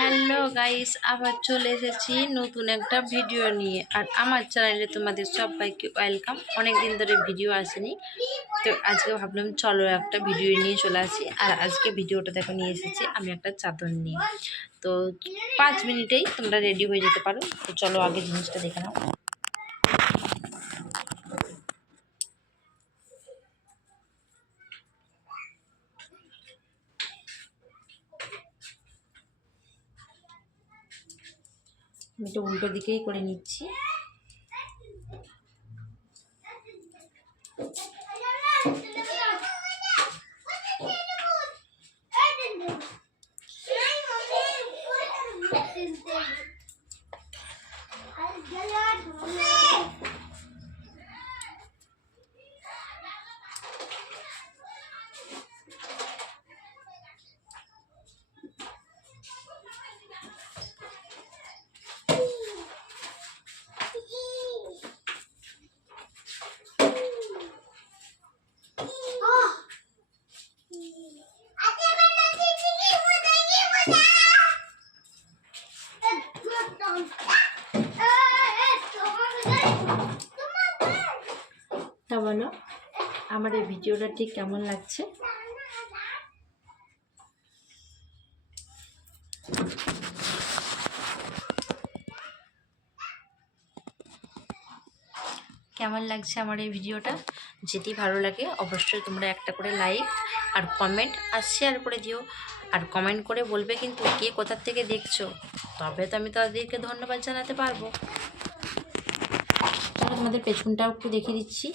Hello guys, আবার চলে এসেছি নতুন একটা ভিডিও নিয়ে। আর আমার চ্যানেলে তোমাদের সবাইকে ওয়েলকাম। অনেক দিন ধরে ভিডিও আসেনি, তো আজকে ভাবলাম চলো একটা ভিডিও নিয়ে চলে আসি। আর আজকে ভিডিওটা দেখো নিয়ে এসেছি আমি একটা চাদর নিয়ে। তো 5 মিনিটেই তোমরা রেডি হয়ে যেতে পারো। তো চলো আগে জিনিসটা দেখে নাও। আমি তো উল্টো দিকেই করে নিচ্ছি। তা বলো আমার এই ভিডিওটা ঠিক কেমন লাগছে? কেমন লাগছে আমার এই ভিডিওটা? যদি ভালো লাগে অবশ্যই তোমরা একটা করে লাইক আর কমেন্ট আর শেয়ার করে দিও। আর কমেন্ট করে বলবে কিন্তু কে কোথা থেকে দেখছো, তবে তো আমি তাদেরকে ধন্যবাদ জানাতে পারবো। তোমাদের পেছনটাও একটু দেখিয়ে দিচ্ছি।